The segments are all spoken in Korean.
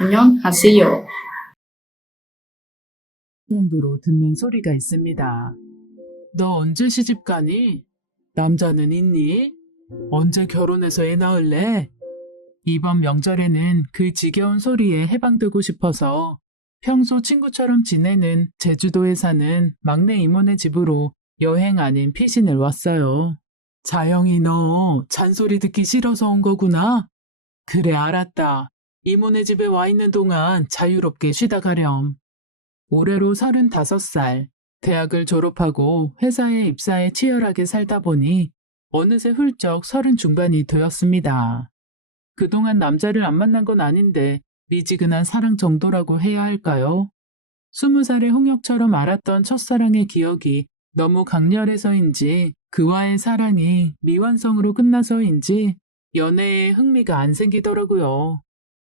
안녕하세요. 정도로 듣는 소리가 있습니다. 너 언제 시집 가니? 남자는 있니? 언제 결혼해서 애 낳을래? 이번 명절에는 그 지겨운 소리에 해방되고 싶어서 평소 친구처럼 지내는 제주도에 사는 막내 이모네 집으로 여행 아닌 피신을 왔어요. 자영이 너 잔소리 듣기 싫어서 온 거구나? 그래 알았다. 이모네 집에 와 있는 동안 자유롭게 쉬다 가렴. 올해로 35살, 대학을 졸업하고 회사에 입사해 치열하게 살다 보니 어느새 훌쩍 30 중반이 되었습니다. 그동안 남자를 안 만난 건 아닌데 미지근한 사랑 정도라고 해야 할까요? 20살의 홍역처럼 알았던 첫사랑의 기억이 너무 강렬해서인지 그와의 사랑이 미완성으로 끝나서인지 연애에 흥미가 안 생기더라고요.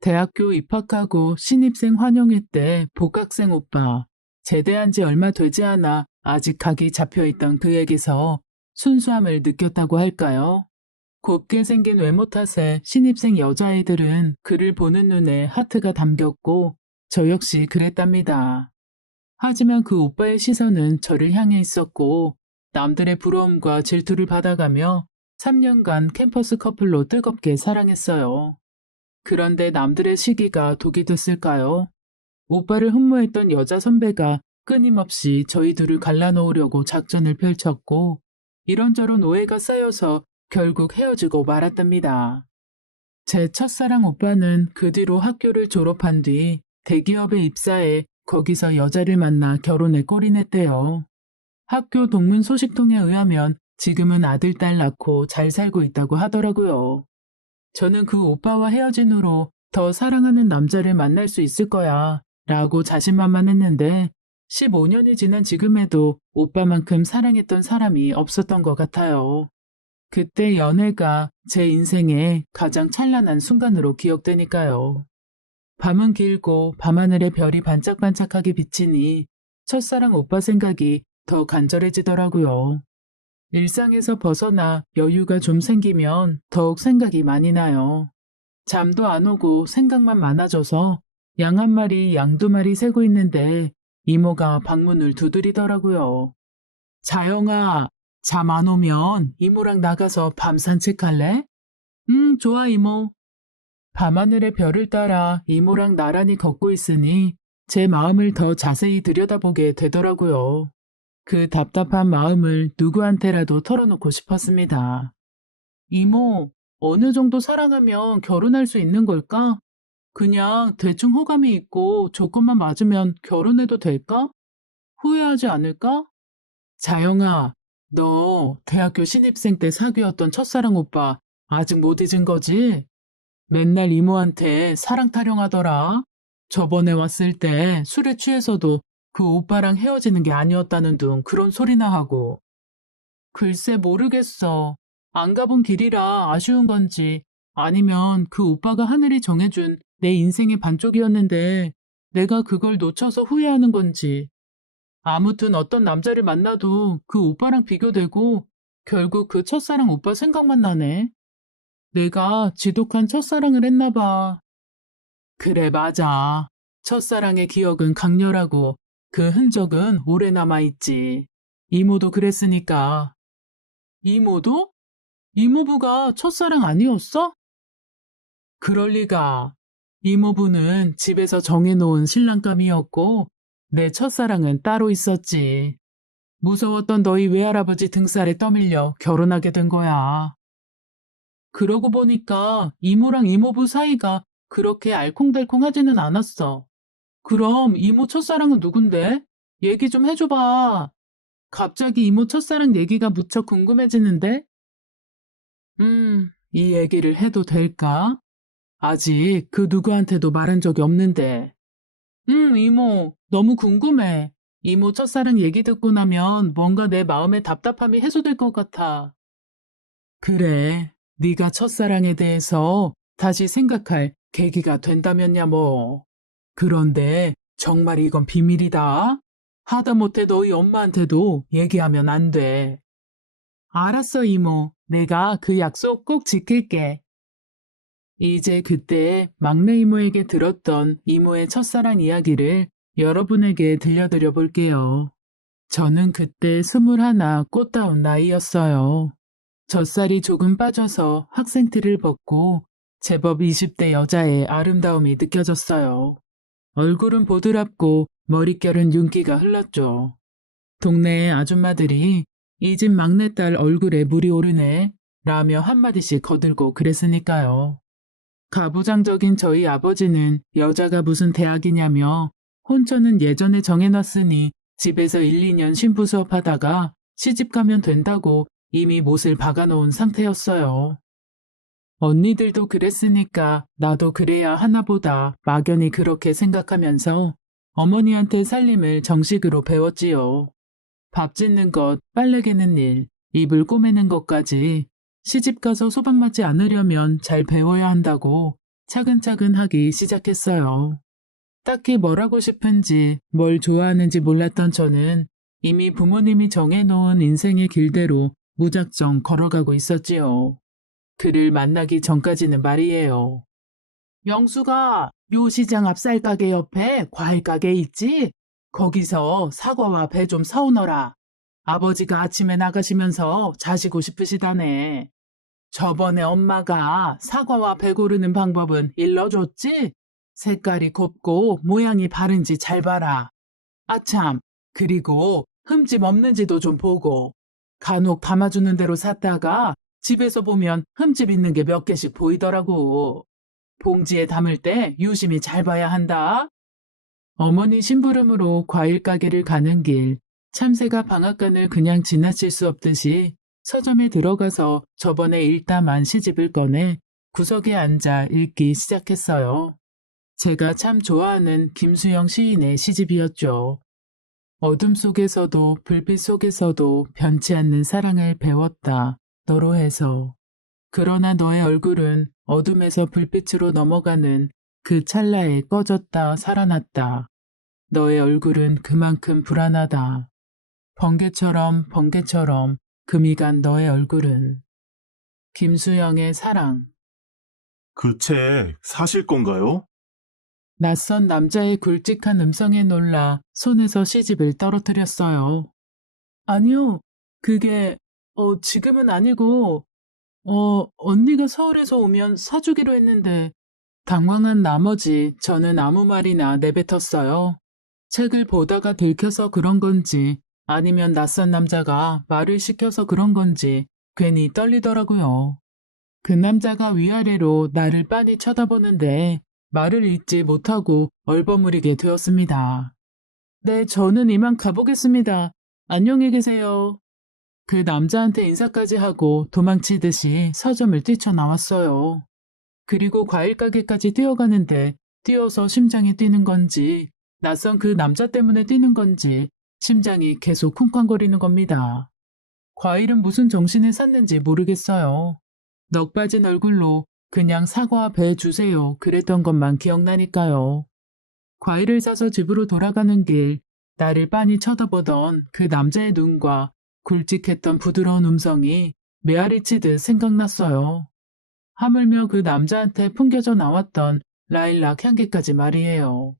대학교 입학하고 신입생 환영회 때 복학생 오빠, 제대한 지 얼마 되지 않아 아직 각이 잡혀있던 그에게서 순수함을 느꼈다고 할까요? 곱게 생긴 외모 탓에 신입생 여자애들은 그를 보는 눈에 하트가 담겼고 저 역시 그랬답니다. 하지만 그 오빠의 시선은 저를 향해 있었고 남들의 부러움과 질투를 받아가며 3년간 캠퍼스 커플로 뜨겁게 사랑했어요. 그런데 남들의 시기가 독이 됐을까요? 오빠를 흠모했던 여자 선배가 끊임없이 저희 둘을 갈라놓으려고 작전을 펼쳤고 이런저런 오해가 쌓여서 결국 헤어지고 말았답니다. 제 첫사랑 오빠는 그 뒤로 학교를 졸업한 뒤 대기업에 입사해 거기서 여자를 만나 결혼에 골인했대요. 학교 동문 소식통에 의하면 지금은 아들, 딸 낳고 잘 살고 있다고 하더라고요. 저는 그 오빠와 헤어진 후로 더 사랑하는 남자를 만날 수 있을 거야 라고 자신만만했는데 15년이 지난 지금에도 오빠만큼 사랑했던 사람이 없었던 것 같아요. 그때 연애가 제 인생의 가장 찬란한 순간으로 기억되니까요. 밤은 길고 밤하늘의 별이 반짝반짝하게 비치니 첫사랑 오빠 생각이 더 간절해지더라고요. 일상에서 벗어나 여유가 좀 생기면 더욱 생각이 많이 나요. 잠도 안 오고 생각만 많아져서 양 한 마리, 양 두 마리 새고 있는데 이모가 방문을 두드리더라고요. 자영아, 잠 안 오면 이모랑 나가서 밤 산책할래? 좋아, 이모. 밤하늘의 별을 따라 이모랑 나란히 걷고 있으니 제 마음을 더 자세히 들여다보게 되더라고요. 그 답답한 마음을 누구한테라도 털어놓고 싶었습니다. 이모, 어느 정도 사랑하면 결혼할 수 있는 걸까? 그냥 대충 호감이 있고 조건만 맞으면 결혼해도 될까? 후회하지 않을까? 자영아, 너 대학교 신입생 때 사귀었던 첫사랑 오빠 아직 못 잊은 거지? 맨날 이모한테 사랑 타령하더라. 저번에 왔을 때 술에 취해서도 그 오빠랑 헤어지는 게 아니었다는 둥 그런 소리나 하고. 글쎄 모르겠어. 안 가본 길이라 아쉬운 건지 아니면 그 오빠가 하늘이 정해준 내 인생의 반쪽이었는데 내가 그걸 놓쳐서 후회하는 건지. 아무튼 어떤 남자를 만나도 그 오빠랑 비교되고 결국 그 첫사랑 오빠 생각만 나네. 내가 지독한 첫사랑을 했나 봐. 그래, 맞아. 첫사랑의 기억은 강렬하고 그 흔적은 오래 남아있지. 이모도 그랬으니까. 이모도? 이모부가 첫사랑 아니었어? 그럴 리가. 이모부는 집에서 정해놓은 신랑감이었고 내 첫사랑은 따로 있었지. 무서웠던 너희 외할아버지 등살에 떠밀려 결혼하게 된 거야. 그러고 보니까 이모랑 이모부 사이가 그렇게 알콩달콩하지는 않았어. 그럼 이모 첫사랑은 누군데? 얘기 좀 해줘봐. 갑자기 이모 첫사랑 얘기가 무척 궁금해지는데? 이 얘기를 해도 될까? 아직 그 누구한테도 말한 적이 없는데. 이모, 너무 궁금해. 이모 첫사랑 얘기 듣고 나면 뭔가 내 마음의 답답함이 해소될 것 같아. 그래, 네가 첫사랑에 대해서 다시 생각할 계기가 된다면야 뭐. 그런데 정말 이건 비밀이다. 하다못해 너희 엄마한테도 얘기하면 안 돼. 알았어, 이모. 내가 그 약속 꼭 지킬게. 이제 그때 막내 이모에게 들었던 이모의 첫사랑 이야기를 여러분에게 들려드려 볼게요. 저는 그때 21 꽃다운 나이였어요. 젖살이 조금 빠져서 학생티를 벗고 제법 20대 여자의 아름다움이 느껴졌어요. 얼굴은 보드랍고 머릿결은 윤기가 흘렀죠. 동네의 아줌마들이 이 집 막내딸 얼굴에 물이 오르네 라며 한마디씩 거들고 그랬으니까요. 가부장적인 저희 아버지는 여자가 무슨 대학이냐며 혼처는 예전에 정해놨으니 집에서 1, 2년 신부 수업하다가 시집가면 된다고 이미 못을 박아놓은 상태였어요. 언니들도 그랬으니까 나도 그래야 하나보다 막연히 그렇게 생각하면서 어머니한테 살림을 정식으로 배웠지요. 밥 짓는 것, 빨래 개는 일, 이불 꼬매는 것까지 시집가서 소방 맞지 않으려면 잘 배워야 한다고 차근차근 하기 시작했어요. 딱히 뭘 하고 싶은지 뭘 좋아하는지 몰랐던 저는 이미 부모님이 정해놓은 인생의 길대로 무작정 걸어가고 있었지요. 그를 만나기 전까지는 말이에요. 영수가 묘시장 앞 쌀가게 옆에 과일 가게 있지? 거기서 사과와 배 좀 사오너라. 아버지가 아침에 나가시면서 자시고 싶으시다네. 저번에 엄마가 사과와 배 고르는 방법은 일러줬지? 색깔이 곱고 모양이 바른지 잘 봐라. 아참, 그리고 흠집 없는지도 좀 보고. 간혹 담아주는 대로 샀다가 집에서 보면 흠집 있는 게 몇 개씩 보이더라고. 봉지에 담을 때 유심히 잘 봐야 한다. 어머니 심부름으로 과일 가게를 가는 길, 참새가 방앗간을 그냥 지나칠 수 없듯이 서점에 들어가서 저번에 읽다만 시집을 꺼내 구석에 앉아 읽기 시작했어요. 제가 참 좋아하는 김수영 시인의 시집이었죠. 어둠 속에서도 불빛 속에서도 변치 않는 사랑을 배웠다. 너로 해서. 그러나 너의 얼굴은 어둠에서 불빛으로 넘어가는 그 찰나에 꺼졌다 살아났다. 너의 얼굴은 그만큼 불안하다. 번개처럼 금이 간 너의 얼굴은. 김수영의 사랑. 그 책 사실 건가요? 낯선 남자의 굵직한 음성에 놀라 손에서 시집을 떨어뜨렸어요. 아니요, 그게, 지금은 아니고, 언니가 서울에서 오면 사주기로 했는데, 당황한 나머지 저는 아무 말이나 내뱉었어요. 책을 보다가 들켜서 그런 건지, 아니면 낯선 남자가 말을 시켜서 그런 건지, 괜히 떨리더라고요. 그 남자가 위아래로 나를 빤히 쳐다보는데, 말을 잇지 못하고 얼버무리게 되었습니다. 네, 저는 이만 가보겠습니다. 안녕히 계세요. 그 남자한테 인사까지 하고 도망치듯이 서점을 뛰쳐나왔어요. 그리고 과일 가게까지 뛰어가는데 뛰어서 심장이 뛰는 건지 낯선 그 남자 때문에 뛰는 건지 심장이 계속 쿵쾅거리는 겁니다. 과일은 무슨 정신을 샀는지 모르겠어요. 넋 빠진 얼굴로 그냥 사과 배 주세요 그랬던 것만 기억나니까요. 과일을 사서 집으로 돌아가는 길 나를 빤히 쳐다보던 그 남자의 눈과 굵직했던 부드러운 음성이 메아리 치듯 생각났어요. 하물며 그 남자한테 풍겨져 나왔던 라일락 향기까지 말이에요.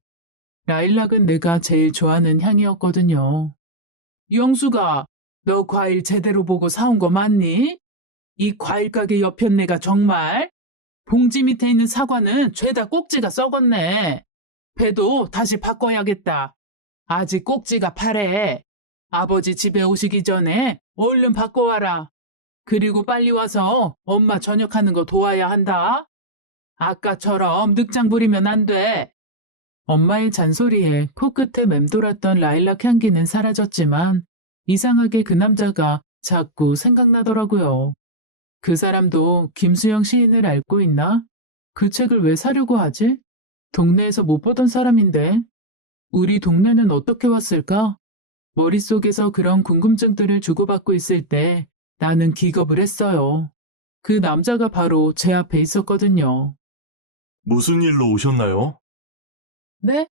라일락은 내가 제일 좋아하는 향이었거든요. 영수가, 너 과일 제대로 보고 사온 거 맞니? 이 과일 가게 옆편네가 정말? 봉지 밑에 있는 사과는 죄다 꼭지가 썩었네. 배도 다시 바꿔야겠다. 아직 꼭지가 파래. 아버지 집에 오시기 전에 얼른 바꿔와라. 그리고 빨리 와서 엄마 저녁하는 거 도와야 한다. 아까처럼 늑장 부리면 안 돼. 엄마의 잔소리에 코끝에 맴돌았던 라일락 향기는 사라졌지만 이상하게 그 남자가 자꾸 생각나더라고요. 그 사람도 김수영 시인을 알고 있나? 그 책을 왜 사려고 하지? 동네에서 못 보던 사람인데. 우리 동네는 어떻게 왔을까? 머릿속에서 그런 궁금증들을 주고받고 있을 때 나는 기겁을 했어요. 그 남자가 바로 제 앞에 있었거든요. 무슨 일로 오셨나요? 네?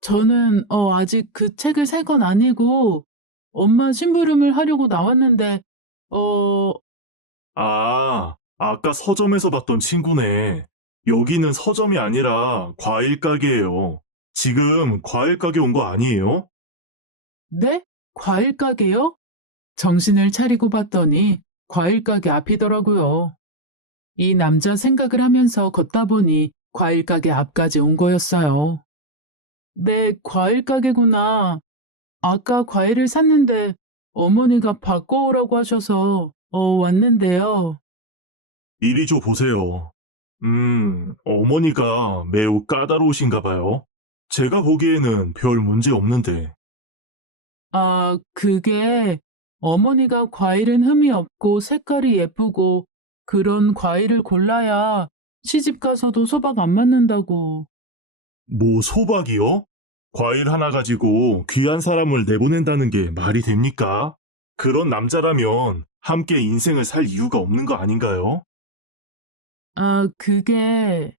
저는 아직 그 책을 살 건 아니고 엄마 심부름을 하려고 나왔는데 어, 아, 아까 서점에서 봤던 친구네. 여기는 서점이 아니라 과일 가게예요. 지금 과일 가게 온 거 아니에요? 네? 과일 가게요? 정신을 차리고 봤더니 과일 가게 앞이더라고요. 이 남자 생각을 하면서 걷다 보니 과일 가게 앞까지 온 거였어요. 네, 과일 가게구나. 아까 과일을 샀는데 어머니가 바꿔오라고 하셔서 왔는데요. 이리 줘 보세요. 어머니가 매우 까다로우신가 봐요. 제가 보기에는 별 문제 없는데. 아, 그게 어머니가 과일은 흠이 없고 색깔이 예쁘고 그런 과일을 골라야 시집 가서도 소박 안 맞는다고. 뭐 소박이요? 과일 하나 가지고 귀한 사람을 내보낸다는 게 말이 됩니까? 그런 남자라면 함께 인생을 살 이유가 없는 거 아닌가요? 아, 그게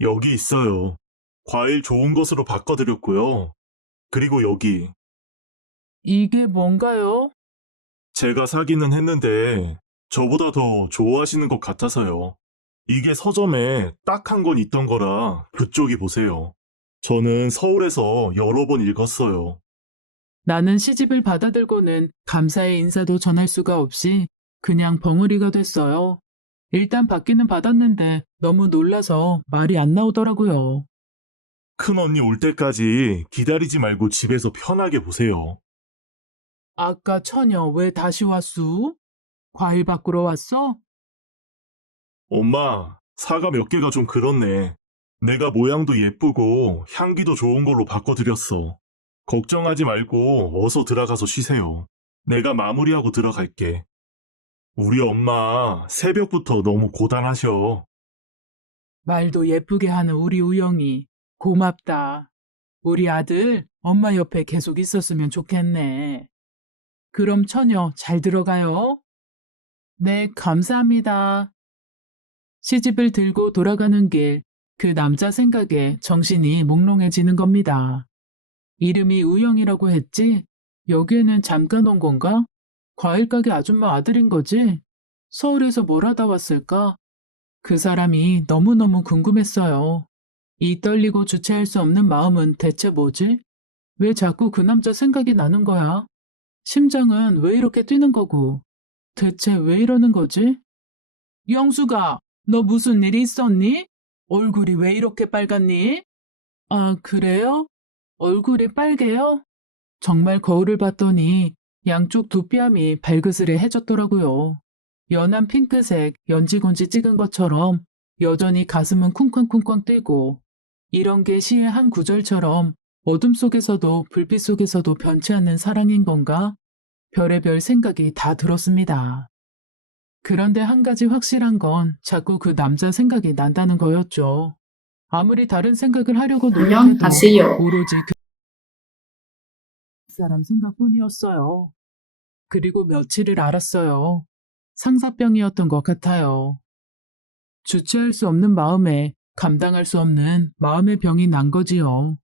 여기 있어요. 과일 좋은 것으로 바꿔드렸고요. 그리고 여기 이게 뭔가요? 제가 사기는 했는데 저보다 더 좋아하시는 것 같아서요. 이게 서점에 딱 한 권 있던 거라 그쪽이 보세요. 저는 서울에서 여러 번 읽었어요. 나는 시집을 받아들고는 감사의 인사도 전할 수가 없이 그냥 벙어리가 됐어요. 일단 받기는 받았는데 너무 놀라서 말이 안 나오더라고요. 큰 언니 올 때까지 기다리지 말고 집에서 편하게 보세요. 아까 처녀 왜 다시 왔수? 과일 바꾸러 왔어? 엄마, 사과 몇 개가 좀 그렇네. 내가 모양도 예쁘고 향기도 좋은 걸로 바꿔드렸어. 걱정하지 말고 어서 들어가서 쉬세요. 내가 마무리하고 들어갈게. 우리 엄마 새벽부터 너무 고단하셔. 말도 예쁘게 하는 우리 우영이 고맙다. 우리 아들 엄마 옆에 계속 있었으면 좋겠네. 그럼 처녀 잘 들어가요. 네, 감사합니다. 시집을 들고 돌아가는 길, 그 남자 생각에 정신이 몽롱해지는 겁니다. 이름이 우영이라고 했지? 여기에는 잠깐 온 건가? 과일 가게 아줌마 아들인 거지? 서울에서 뭘 하다 왔을까? 그 사람이 너무너무 궁금했어요. 이 떨리고 주체할 수 없는 마음은 대체 뭐지? 왜 자꾸 그 남자 생각이 나는 거야? 심장은 왜 이렇게 뛰는 거고? 대체 왜 이러는 거지? 영수가, 너 무슨 일이 있었니? 얼굴이 왜 이렇게 빨갛니? 아, 그래요? 얼굴이 빨개요? 정말 거울을 봤더니 양쪽 두 뺨이 발그스레해졌더라고요. 연한 핑크색 연지곤지 찍은 것처럼 여전히 가슴은 쿵쾅쿵쾅 뛰고 이런 게 시의 한 구절처럼 어둠 속에서도 불빛 속에서도 변치 않는 사랑인 건가? 별의별 생각이 다 들었습니다. 그런데 한 가지 확실한 건 자꾸 그 남자 생각이 난다는 거였죠. 아무리 다른 생각을 하려고 노력해도 안녕하세요. 오로지 그 사람 생각뿐이었어요. 그리고 며칠을 알았어요. 상사병이었던 것 같아요. 주체할 수 없는 마음에 감당할 수 없는 마음의 병이 난 거지요.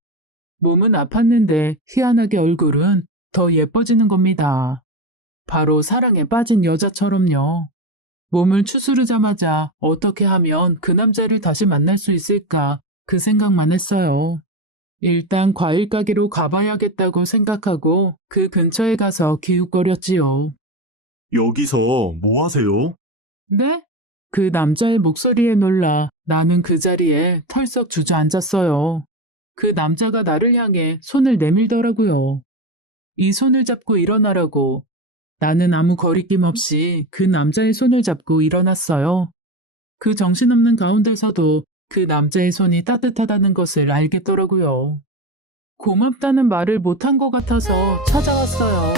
몸은 아팠는데 희한하게 얼굴은 더 예뻐지는 겁니다. 바로 사랑에 빠진 여자처럼요. 몸을 추스르자마자 어떻게 하면 그 남자를 다시 만날 수 있을까 그 생각만 했어요. 일단 과일 가게로 가봐야겠다고 생각하고 그 근처에 가서 기웃거렸지요. 여기서 뭐 하세요? 네? 그 남자의 목소리에 놀라 나는 그 자리에 털썩 주저앉았어요. 그 남자가 나를 향해 손을 내밀더라고요. 이 손을 잡고 일어나라고. 나는 아무 거리낌 없이 그 남자의 손을 잡고 일어났어요. 그 정신없는 가운데서도 그 남자의 손이 따뜻하다는 것을 알겠더라고요. 고맙다는 말을 못한 것 같아서 찾아왔어요.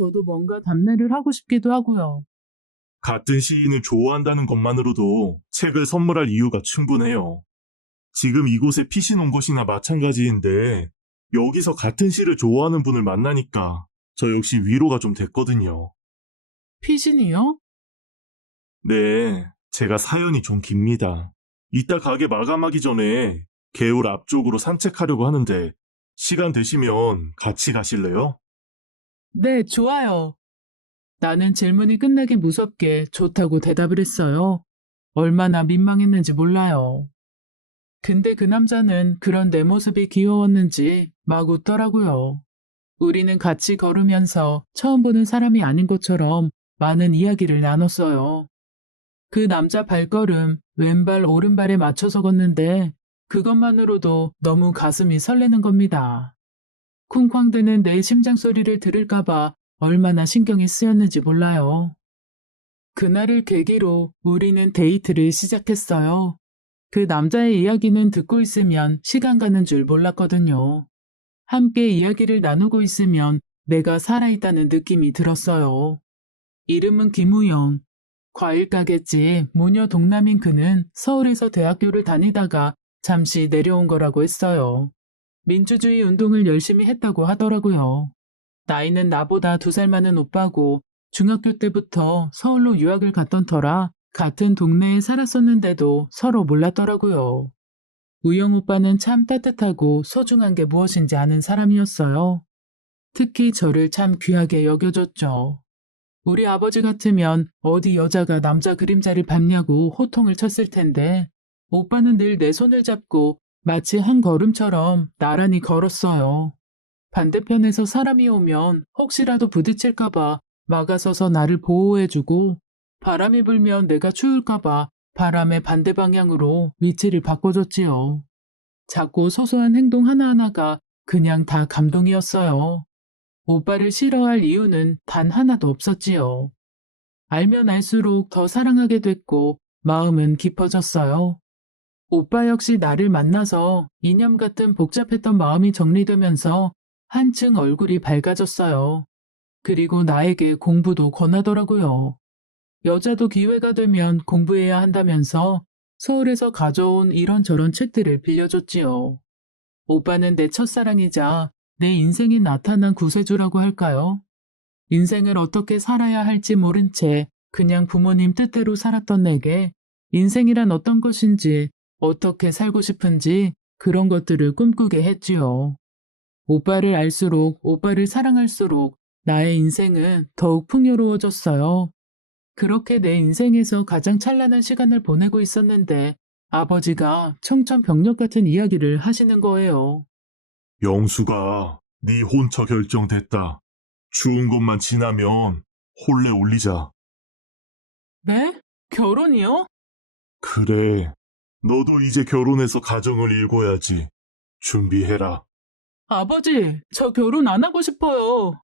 저도 뭔가 답례를 하고 싶기도 하고요. 같은 시인을 좋아한다는 것만으로도 책을 선물할 이유가 충분해요. 지금 이곳에 피신 온 것이나 마찬가지인데 여기서 같은 시를 좋아하는 분을 만나니까 저 역시 위로가 좀 됐거든요. 피신이요? 네, 제가 사연이 좀 깁니다. 이따 가게 마감하기 전에 개울 앞쪽으로 산책하려고 하는데 시간 되시면 같이 가실래요? 네, 좋아요. 나는 질문이 끝나기 무섭게 좋다고 대답을 했어요. 얼마나 민망했는지 몰라요. 근데 그 남자는 그런 내 모습이 귀여웠는지 막 웃더라고요. 우리는 같이 걸으면서 처음 보는 사람이 아닌 것처럼 많은 이야기를 나눴어요. 그 남자 발걸음, 왼발, 오른발에 맞춰서 걷는데 그것만으로도 너무 가슴이 설레는 겁니다. 쿵쾅대는 내 심장 소리를 들을까봐 얼마나 신경이 쓰였는지 몰라요. 그날을 계기로 우리는 데이트를 시작했어요. 그 남자의 이야기는 듣고 있으면 시간 가는 줄 몰랐거든요. 함께 이야기를 나누고 있으면 내가 살아있다는 느낌이 들었어요. 이름은 김우영. 과일가게집 모녀 동남인 그는 서울에서 대학교를 다니다가 잠시 내려온 거라고 했어요. 민주주의 운동을 열심히 했다고 하더라고요. 나이는 나보다 2살 많은 오빠고 중학교 때부터 서울로 유학을 갔던 터라 같은 동네에 살았었는데도 서로 몰랐더라고요. 우영 오빠는 참 따뜻하고 소중한 게 무엇인지 아는 사람이었어요. 특히 저를 참 귀하게 여겨줬죠. 우리 아버지 같으면 어디 여자가 남자 그림자를 밟냐고 호통을 쳤을 텐데 오빠는 늘 내 손을 잡고 마치 한 걸음처럼 나란히 걸었어요. 반대편에서 사람이 오면 혹시라도 부딪힐까봐 막아서서 나를 보호해주고 바람이 불면 내가 추울까봐 바람의 반대 방향으로 위치를 바꿔줬지요. 작고 소소한 행동 하나하나가 그냥 다 감동이었어요. 오빠를 싫어할 이유는 단 하나도 없었지요. 알면 알수록 더 사랑하게 됐고 마음은 깊어졌어요. 오빠 역시 나를 만나서 이념 같은 복잡했던 마음이 정리되면서 한층 얼굴이 밝아졌어요. 그리고 나에게 공부도 권하더라고요. 여자도 기회가 되면 공부해야 한다면서 서울에서 가져온 이런저런 책들을 빌려줬지요. 오빠는 내 첫사랑이자 내 인생이 나타난 구세주라고 할까요? 인생을 어떻게 살아야 할지 모른 채 그냥 부모님 뜻대로 살았던 내게 인생이란 어떤 것인지 어떻게 살고 싶은지 그런 것들을 꿈꾸게 했지요. 오빠를 알수록 오빠를 사랑할수록 나의 인생은 더욱 풍요로워졌어요. 그렇게 내 인생에서 가장 찬란한 시간을 보내고 있었는데 아버지가 청천벽력 같은 이야기를 하시는 거예요. 영수가 네 혼처 결정됐다. 추운 것만 지나면 혼례 올리자. 네? 결혼이요? 그래. 너도 이제 결혼해서 가정을 일궈야지. 준비해라. 아버지, 저 결혼 안 하고 싶어요.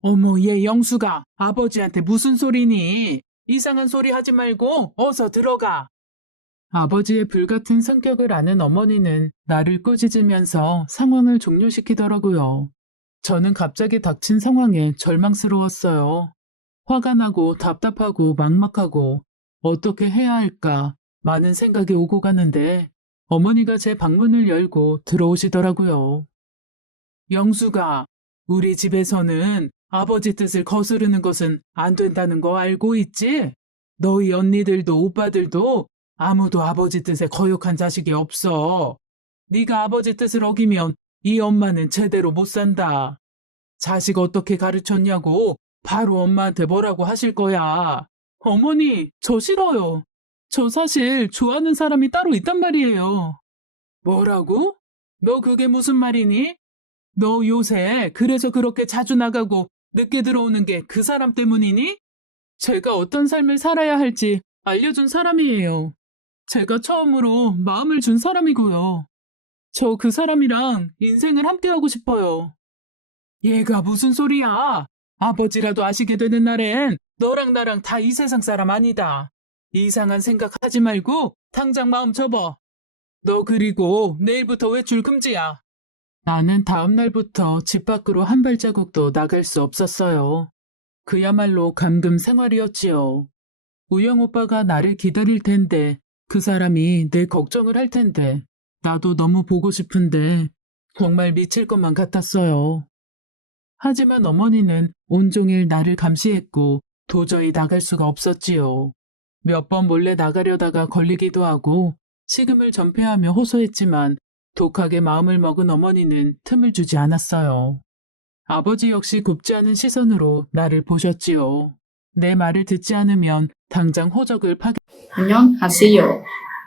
어머, 얘 영수가 아버지한테 무슨 소리니? 이상한 소리 하지 말고 어서 들어가. 아버지의 불같은 성격을 아는 어머니는 나를 꾸짖으면서 상황을 종료시키더라고요. 저는 갑자기 닥친 상황에 절망스러웠어요. 화가 나고 답답하고 막막하고 어떻게 해야 할까 많은 생각이 오고 가는데 어머니가 제 방문을 열고 들어오시더라고요. 영수가 우리 집에서는 아버지 뜻을 거스르는 것은 안 된다는 거 알고 있지? 너희 언니들도 오빠들도 아무도 아버지 뜻에 거역한 자식이 없어. 네가 아버지 뜻을 어기면 이 엄마는 제대로 못 산다. 자식 어떻게 가르쳤냐고 바로 엄마한테 뭐라고 하실 거야. 어머니, 저 싫어요. 저 사실 좋아하는 사람이 따로 있단 말이에요. 뭐라고? 너 그게 무슨 말이니? 너 요새 그래서 그렇게 자주 나가고 늦게 들어오는 게 그 사람 때문이니? 제가 어떤 삶을 살아야 할지 알려준 사람이에요. 제가 처음으로 마음을 준 사람이고요. 저 그 사람이랑 인생을 함께하고 싶어요. 얘가 무슨 소리야? 아버지라도 아시게 되는 날엔 너랑 나랑 다 이 세상 사람 아니다. 이상한 생각 하지 말고 당장 마음 접어. 너 그리고 내일부터 외출 금지야. 나는 다음 날부터 집 밖으로 한 발자국도 나갈 수 없었어요. 그야말로 감금 생활이었지요. 우영 오빠가 나를 기다릴 텐데, 그 사람이 내 걱정을 할 텐데, 나도 너무 보고 싶은데, 정말 미칠 것만 같았어요. 하지만 어머니는 온종일 나를 감시했고, 도저히 나갈 수가 없었지요. 몇 번 몰래 나가려다가 걸리기도 하고, 식음을 전폐하며 호소했지만, 독하게 마음을 먹은 어머니는 틈을 주지 않았어요. 아버지 역시 굽지 않은 시선으로 나를 보셨지요. 내 말을 듣지 않으면 당장 호적을 파괴. 안녕하세요.